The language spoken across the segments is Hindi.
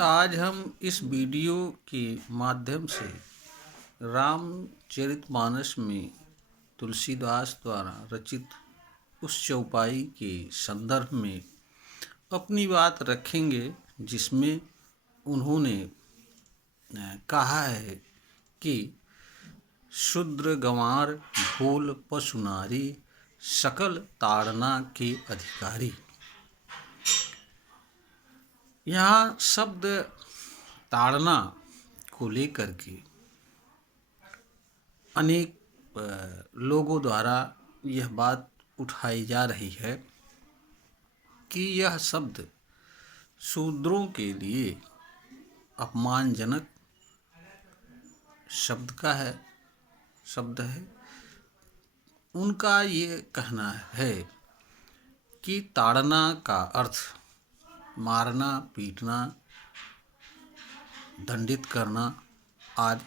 आज हम इस वीडियो के माध्यम से रामचरितमानस में तुलसीदास द्वारा रचित उस चौपाई के संदर्भ में अपनी बात रखेंगे, जिसमें उन्होंने कहा है कि शूद्र गंवार भूल पशु नारी सकल ताड़ना के अधिकारी। यहाँ शब्द ताड़ना को लेकर के अनेक लोगों द्वारा यह बात उठाई जा रही है कि यह शब्द शूद्रों के लिए अपमानजनक शब्द है। उनका ये कहना है कि ताड़ना का अर्थ मारना, पीटना, दंडित करना आदि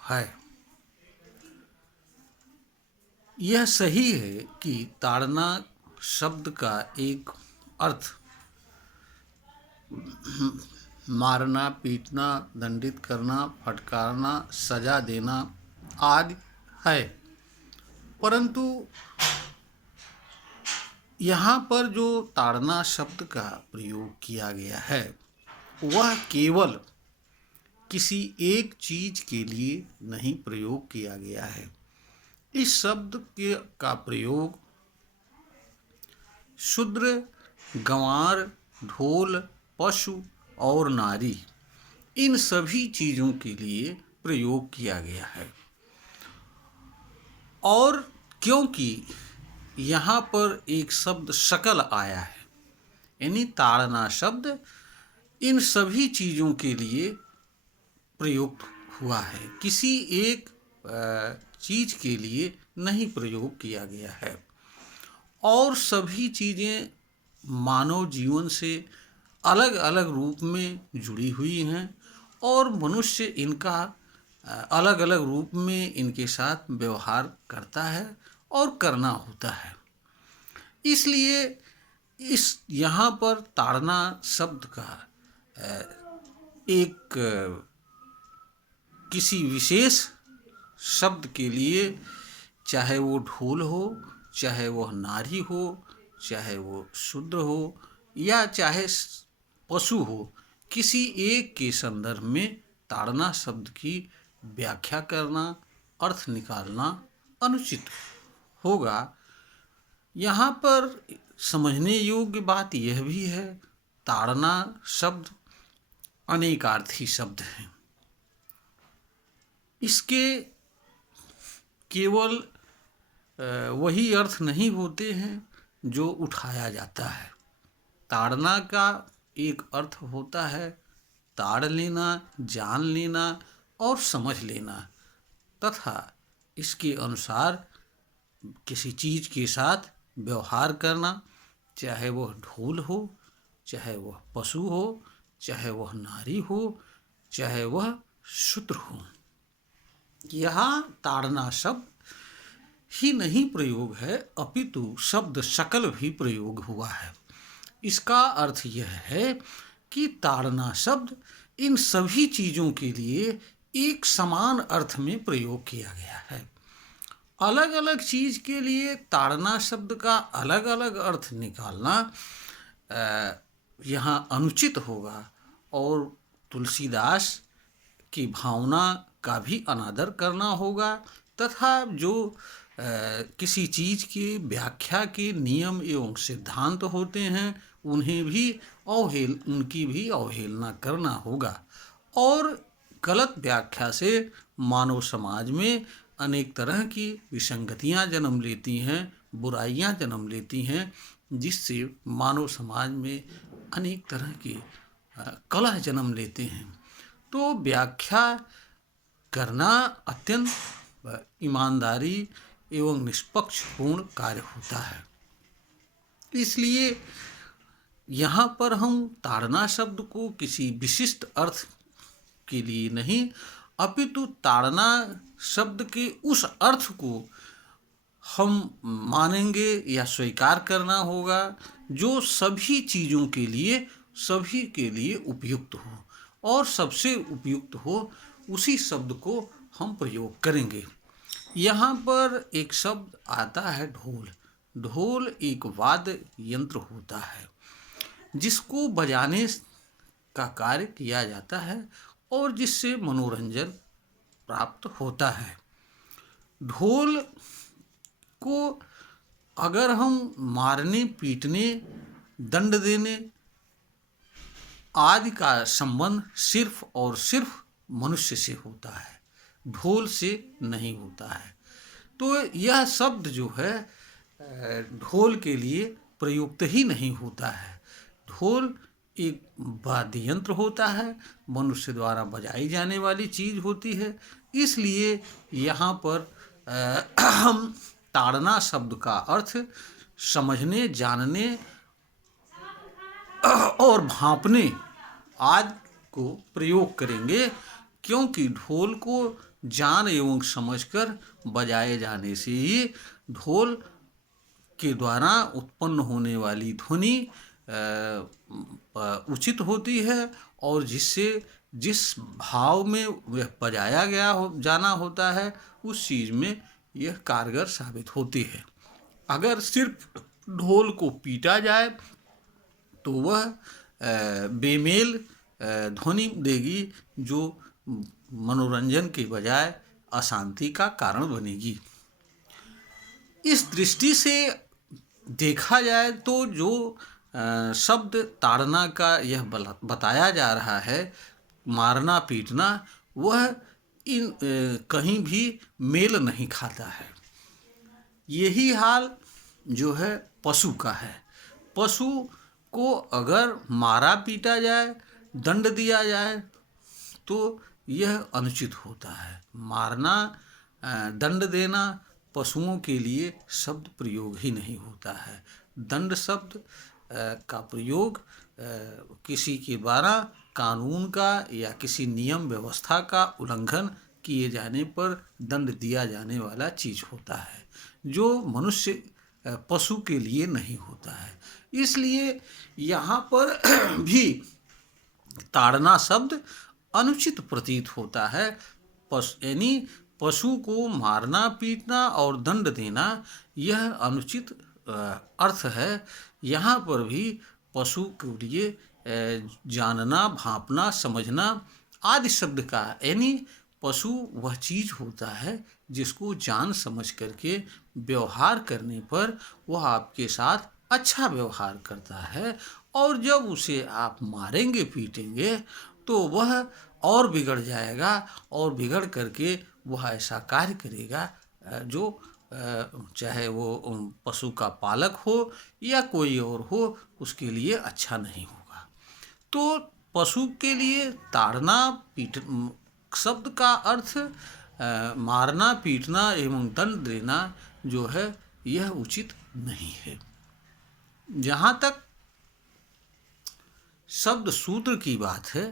है। यह सही है कि ताड़ना शब्द का एक अर्थ मारना, पीटना, दंडित करना, फटकारना, सजा देना आदि है, परंतु यहाँ पर जो ताड़ना शब्द का प्रयोग किया गया है वह केवल किसी एक चीज के लिए नहीं प्रयोग किया गया है। इस शब्द का प्रयोग शूद्र, गंवार, ढोल, पशु और नारी, इन सभी चीजों के लिए प्रयोग किया गया है। और क्योंकि यहाँ पर एक शब्द सकल आया है, यानी ताड़ना शब्द इन सभी चीज़ों के लिए प्रयुक्त हुआ है, किसी एक चीज़ के लिए नहीं प्रयोग किया गया है। और सभी चीज़ें मानव जीवन से अलग अलग रूप में जुड़ी हुई हैं और मनुष्य इनका अलग अलग रूप में इनके साथ व्यवहार करता है और करना होता है। इसलिए इस यहाँ पर ताड़ना शब्द का एक किसी विशेष शब्द के लिए, चाहे वो ढोल हो, चाहे वह नारी हो, चाहे वो शूद्र हो या चाहे पशु हो, किसी एक के संदर्भ में ताड़ना शब्द की व्याख्या करना, अर्थ निकालना अनुचित होगा। यहाँ पर समझने योग्य बात यह भी है, ताड़ना शब्द अनेकार्थी शब्द है। इसके केवल वही अर्थ नहीं होते हैं जो उठाया जाता है। ताड़ना का एक अर्थ होता है ताड़ लेना, जान लेना और समझ लेना, तथा इसके अनुसार किसी चीज़ के साथ व्यवहार करना, चाहे वह ढोल हो, चाहे वह पशु हो, चाहे वह नारी हो, चाहे वह शूद्र हो। यहाँ ताड़ना शब्द ही नहीं प्रयोग है, अपितु शब्द सकल भी प्रयोग हुआ है। इसका अर्थ यह है कि ताड़ना शब्द इन सभी चीज़ों के लिए एक समान अर्थ में प्रयोग किया गया है। अलग अलग चीज़ के लिए ताड़ना शब्द का अलग अलग अर्थ निकालना यहाँ अनुचित होगा और तुलसीदास की भावना का भी अनादर करना होगा, तथा जो किसी चीज़ की व्याख्या के नियम एवं सिद्धांत होते हैं उन्हें भी उनकी भी अवहेलना करना होगा। और गलत व्याख्या से मानव समाज में अनेक तरह की विसंगतियां जन्म लेती हैं, बुराइयां जन्म लेती हैं, जिससे मानव समाज में अनेक तरह की कलह जन्म लेते हैं। तो व्याख्या करना अत्यंत ईमानदारी एवं निष्पक्षपूर्ण कार्य होता है। इसलिए यहाँ पर हम ताड़ना शब्द को किसी विशिष्ट अर्थ के लिए नहीं, अपितु ताड़ना शब्द के उस अर्थ को हम मानेंगे या स्वीकार करना होगा जो सभी चीज़ों के लिए सभी के लिए उपयुक्त हो और सबसे उपयुक्त हो उसी शब्द को हम प्रयोग करेंगे। यहाँ पर एक शब्द आता है ढोल। ढोल एक वाद्य यंत्र होता है जिसको बजाने का कार्य किया जाता है और जिससे मनोरंजन प्राप्त होता है। ढोल को अगर हम मारने पीटने दंड देने आदि का संबंध सिर्फ और सिर्फ मनुष्य से होता है, ढोल से नहीं होता है। तो यह शब्द जो है ढोल के लिए प्रयुक्त ही नहीं होता है। ढोल एक वाद्य यंत्र होता है, मनुष्य द्वारा बजाई जाने वाली चीज होती है। इसलिए यहाँ पर हम ताड़ना शब्द का अर्थ समझने, जानने और भांपने आदि को प्रयोग करेंगे, क्योंकि ढोल को जान एवं समझकर बजाए जाने से ही ढोल के द्वारा उत्पन्न होने वाली ध्वनि उचित होती है और जिससे जिस भाव में वह बजाया जाना होता है उस चीज़ में यह कारगर साबित होती है। अगर सिर्फ ढोल को पीटा जाए तो वह बेमेल ध्वनि देगी, जो मनोरंजन के बजाय अशांति का कारण बनेगी। इस दृष्टि से देखा जाए तो जो शब्द ताड़ना का यह बताया जा रहा है, मारना पीटना, वह इन कहीं भी मेल नहीं खाता है। यही हाल जो है पशु का है। पशु को अगर मारा पीटा जाए, दंड दिया जाए तो यह अनुचित होता है। मारना, दंड देना पशुओं के लिए शब्द प्रयोग ही नहीं होता है। दंड शब्द का प्रयोग किसी के द्वारा कानून का या किसी नियम व्यवस्था का उल्लंघन किए जाने पर दंड दिया जाने वाला चीज होता है, जो मनुष्य पशु के लिए नहीं होता है। इसलिए यहाँ पर भी ताड़ना शब्द अनुचित प्रतीत होता है। यानी पशु को मारना पीटना और दंड देना यह अनुचित अर्थ है। यहाँ पर भी पशु के लिए जानना, भांपना, समझना आदि शब्द का, यानी पशु वह चीज होता है जिसको जान समझ करके व्यवहार करने पर वह आपके साथ अच्छा व्यवहार करता है, और जब उसे आप मारेंगे पीटेंगे तो वह और बिगड़ जाएगा और बिगड़ करके वह ऐसा कार्य करेगा जो चाहे वो पशु का पालक हो या कोई और हो, उसके लिए अच्छा नहीं होगा। तो पशु के लिए ताड़ना पीट शब्द का अर्थ मारना पीटना एवं दंड देना जो है यह उचित नहीं है। जहाँ तक शब्द सूत्र की बात है,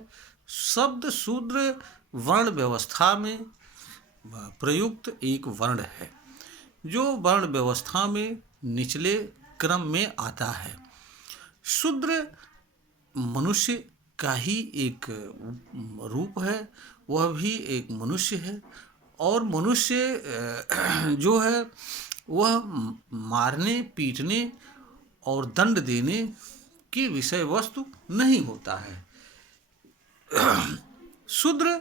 शब्द सूत्र वर्ण व्यवस्था में प्रयुक्त एक वर्ण है जो वर्ण व्यवस्था में निचले क्रम में आता है। शूद्र मनुष्य का ही एक रूप है, वह भी एक मनुष्य है, और मनुष्य जो है वह मारने पीटने और दंड देने की विषय वस्तु नहीं होता है। शूद्र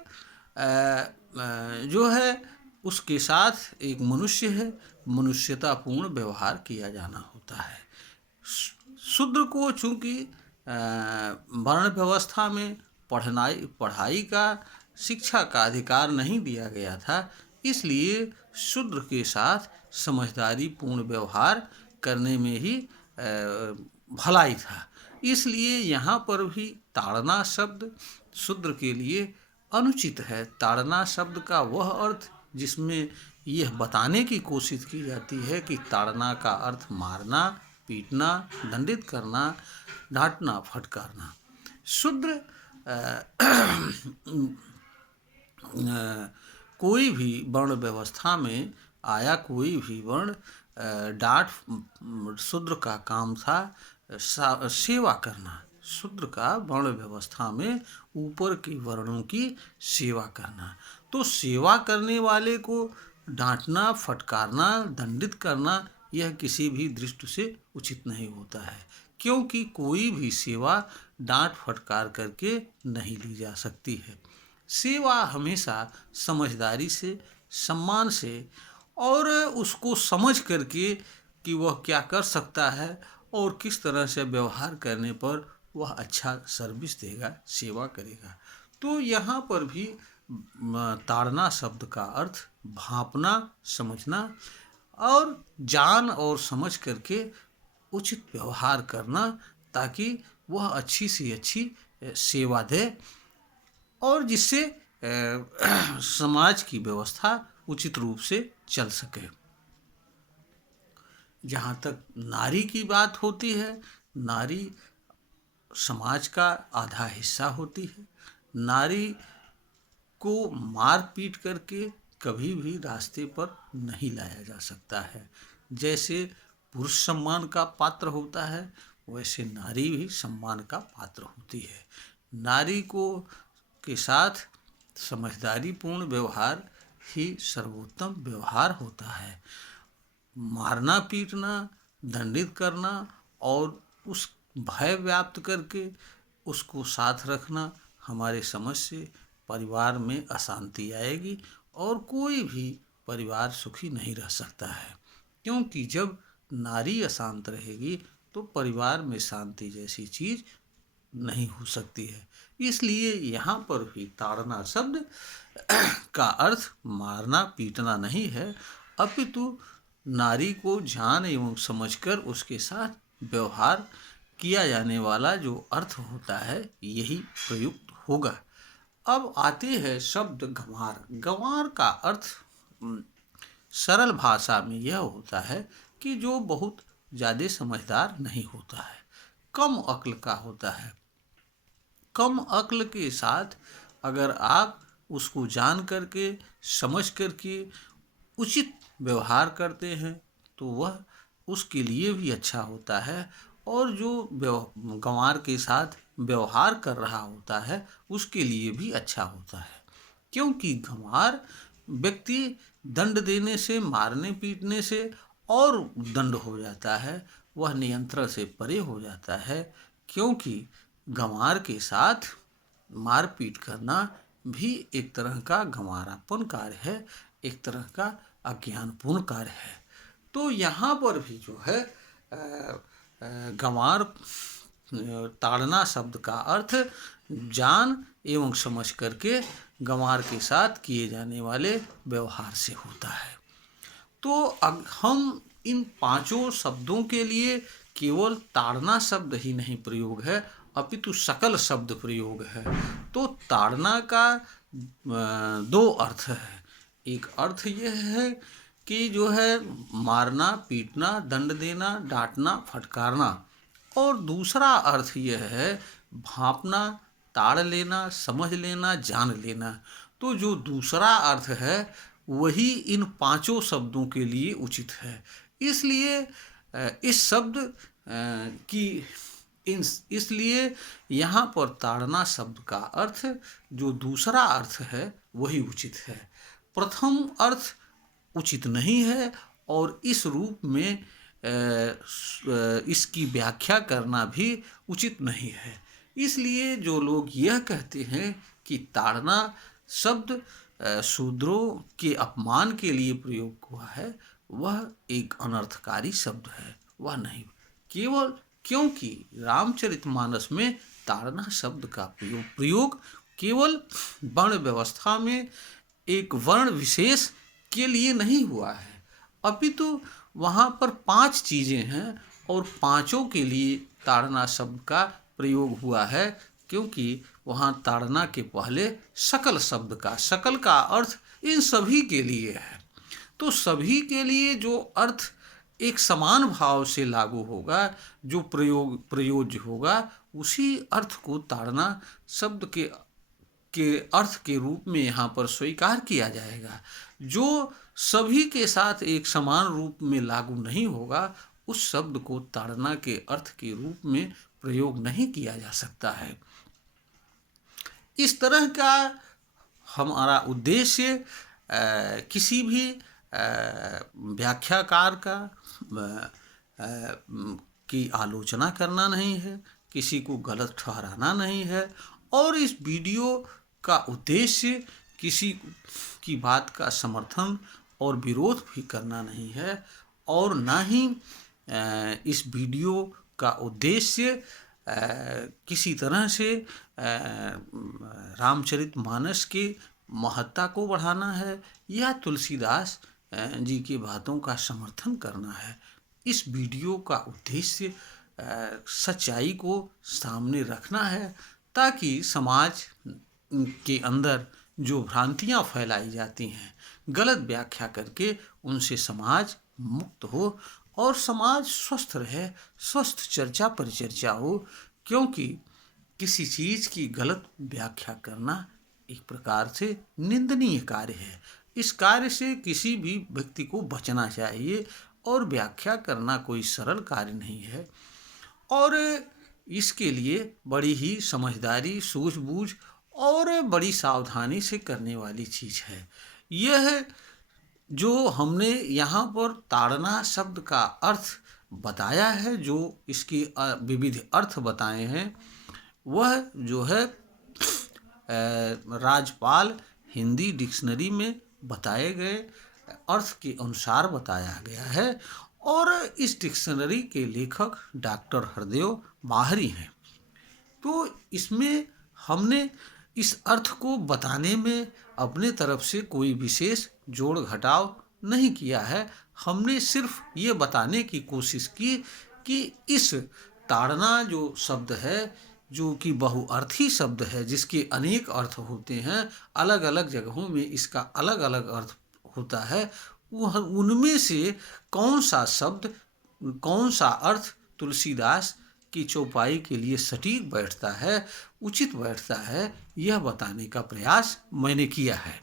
जो है उसके साथ एक मनुष्य है, मनुष्यतापूर्ण व्यवहार किया जाना होता है। शूद्र को चूंकि वर्ण व्यवस्था में पढ़ाई का, शिक्षा का अधिकार नहीं दिया गया था, इसलिए शूद्र के साथ समझदारी पूर्ण व्यवहार करने में ही भलाई था। इसलिए यहाँ पर भी ताड़ना शब्द शूद्र के लिए अनुचित है। ताड़ना शब्द का वह अर्थ जिसमें यह बताने की कोशिश की जाती है कि ताड़ना का अर्थ मारना, पीटना, दंडित करना, डांटना, फटकारना। शूद्र कोई भी वर्ण व्यवस्था में आया कोई भी वर्ण डांट, शूद्र का काम था सेवा करना, शूद्र का वर्ण व्यवस्था में ऊपर के वर्णों की सेवा करना। तो सेवा करने वाले को डांटना, फटकारना, दंडित करना यह किसी भी दृष्टि से उचित नहीं होता है, क्योंकि कोई भी सेवा डांट फटकार करके नहीं ली जा सकती है। सेवा हमेशा समझदारी से, सम्मान से और उसको समझ करके कि वह क्या कर सकता है और किस तरह से व्यवहार करने पर वह अच्छा सर्विस देगा, सेवा करेगा। तो यहाँ पर भी ताड़ना शब्द का अर्थ भांपना, समझना और जान और समझ करके उचित व्यवहार करना, ताकि वह अच्छी से अच्छी सेवा दे और जिससे समाज की व्यवस्था उचित रूप से चल सके। जहाँ तक नारी की बात होती है, नारी समाज का आधा हिस्सा होती है। नारी को मार पीट करके कभी भी रास्ते पर नहीं लाया जा सकता है। जैसे पुरुष सम्मान का पात्र होता है, वैसे नारी भी सम्मान का पात्र होती है। नारी को के साथ समझदारी पूर्ण व्यवहार ही सर्वोत्तम व्यवहार होता है। मारना, पीटना, दंडित करना और उस भय व्याप्त करके उसको साथ रखना, हमारे समझ से परिवार में अशांति आएगी और कोई भी परिवार सुखी नहीं रह सकता है। क्योंकि जब नारी अशांत रहेगी तो परिवार में शांति जैसी चीज नहीं हो सकती है। इसलिए यहाँ पर भी ताड़ना शब्द का अर्थ मारना, पीटना नहीं है, अपितु नारी को जान एवं समझकर उसके साथ व्यवहार किया जाने वाला जो अर्थ होता है, यही प्रयुक्त होगा। अब आते हैं शब्द गंवार। गंवार का अर्थ सरल भाषा में यह होता है कि जो बहुत ज़्यादा समझदार नहीं होता है, कम अक्ल का होता है। कम अक्ल के साथ अगर आप उसको जान करके, समझ करके उचित व्यवहार करते हैं तो वह उसके लिए भी अच्छा होता है, और जो गंवार के साथ व्यवहार कर रहा होता है उसके लिए भी अच्छा होता है। क्योंकि गंवार व्यक्ति दंड देने से, मारने पीटने से और दंड हो जाता है, वह नियंत्रण से परे हो जाता है। क्योंकि गंवार के साथ मारपीट करना भी एक तरह का गंवारापन कार्य है, एक तरह का अज्ञानपूर्ण कार्य है। तो यहाँ पर भी जो है गंवार, ताड़ना शब्द का अर्थ जान एवं समझ करके गंवार के साथ किए जाने वाले व्यवहार से होता है। तो अब हम इन पांचों शब्दों के लिए केवल ताड़ना शब्द ही नहीं प्रयोग है, अपितु सकल शब्द प्रयोग है। तो ताड़ना का दो अर्थ है। एक अर्थ यह है कि जो है मारना, पीटना, दंड देना, डांटना, फटकारना, और दूसरा अर्थ यह है भांपना, ताड़ लेना, समझ लेना, जान लेना। तो जो दूसरा अर्थ है वही इन पांचों शब्दों के लिए उचित है। इसलिए इस शब्द की इसलिए यहाँ पर ताड़ना शब्द का अर्थ जो दूसरा अर्थ है वही उचित है। प्रथम अर्थ उचित नहीं है और इस रूप में इसकी व्याख्या करना भी उचित नहीं है। इसलिए जो लोग यह कहते हैं कि ताड़ना शब्द शूद्रों के अपमान के लिए प्रयोग हुआ है, वह एक अनर्थकारी शब्द है, वह नहीं। केवल क्योंकि रामचरितमानस में ताड़ना शब्द का प्रयोग केवल वर्ण व्यवस्था में एक वर्ण विशेष के लिए नहीं हुआ है, अपितु वहाँ पर 5 चीज़ें हैं और पांचों के लिए ताड़ना शब्द का प्रयोग हुआ है। क्योंकि वहाँ ताड़ना के पहले सकल शब्द का, सकल का अर्थ इन सभी के लिए है। तो सभी के लिए जो अर्थ एक समान भाव से लागू होगा, जो प्रयोज्य होगा, उसी अर्थ को ताड़ना शब्द के अर्थ के रूप में यहाँ पर स्वीकार किया जाएगा। जो सभी के साथ एक समान रूप में लागू नहीं होगा उस शब्द को ताड़ना के अर्थ के रूप में प्रयोग नहीं किया जा सकता है। इस तरह का हमारा उद्देश्य किसी भी व्याख्याकार का की आलोचना करना नहीं है, किसी को गलत ठहराना नहीं है, और इस वीडियो का उद्देश्य किसी की बात का समर्थन और विरोध भी करना नहीं है, और ना ही इस वीडियो का उद्देश्य किसी तरह से रामचरितमानस की महत्ता को बढ़ाना है या तुलसीदास जी की बातों का समर्थन करना है। इस वीडियो का उद्देश्य सच्चाई को सामने रखना है, ताकि समाज के अंदर जो भ्रांतियां फैलाई जाती हैं गलत व्याख्या करके, उनसे समाज मुक्त हो और समाज स्वस्थ रहे, स्वस्थ चर्चा परिचर्चा हो। क्योंकि किसी चीज़ की गलत व्याख्या करना एक प्रकार से निंदनीय कार्य है। इस कार्य से किसी भी व्यक्ति को बचना चाहिए, और व्याख्या करना कोई सरल कार्य नहीं है, और इसके लिए बड़ी ही समझदारी, सूझबूझ और बड़ी सावधानी से करने वाली चीज़ है। यह जो हमने यहाँ पर ताड़ना शब्द का अर्थ बताया है, जो इसके विविध अर्थ बताए हैं, वह जो है राजपाल हिंदी डिक्शनरी में बताए गए अर्थ के अनुसार बताया गया है, और इस डिक्शनरी के लेखक डॉक्टर हरदेव माहरी हैं। तो इसमें हमने इस अर्थ को बताने में अपने तरफ से कोई विशेष जोड़ घटाव नहीं किया है। हमने सिर्फ ये बताने की कोशिश की कि इस ताड़ना जो शब्द है, जो कि बहुअर्थी शब्द है, जिसके अनेक अर्थ होते हैं, अलग अलग जगहों में इसका अलग अलग अर्थ होता है, वह उनमें से कौन सा शब्द, कौन सा अर्थ तुलसीदास की चौपाई के लिए सटीक बैठता है, उचित बैठता है, यह बताने का प्रयास मैंने किया है।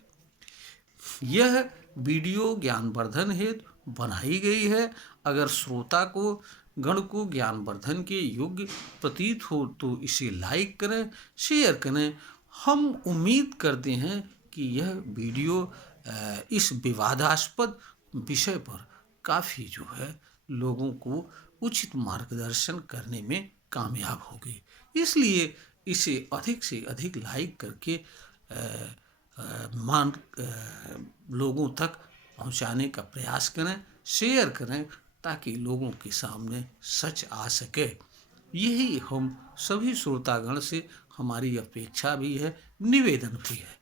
यह वीडियो ज्ञानवर्धन हेतु बनाई गई है। अगर श्रोता को गण को ज्ञानवर्धन के योग्य प्रतीत हो तो इसे लाइक करें, शेयर करें। हम उम्मीद करते हैं कि यह वीडियो इस विवादास्पद विषय पर काफ़ी जो है लोगों को उचित मार्गदर्शन करने में कामयाब होगी। इसलिए इसे अधिक से अधिक लाइक करके लोगों तक पहुंचाने का प्रयास करें, शेयर करें, ताकि लोगों के सामने सच आ सके। यही हम सभी श्रोतागण से हमारी अपेक्षा भी है, निवेदन भी है।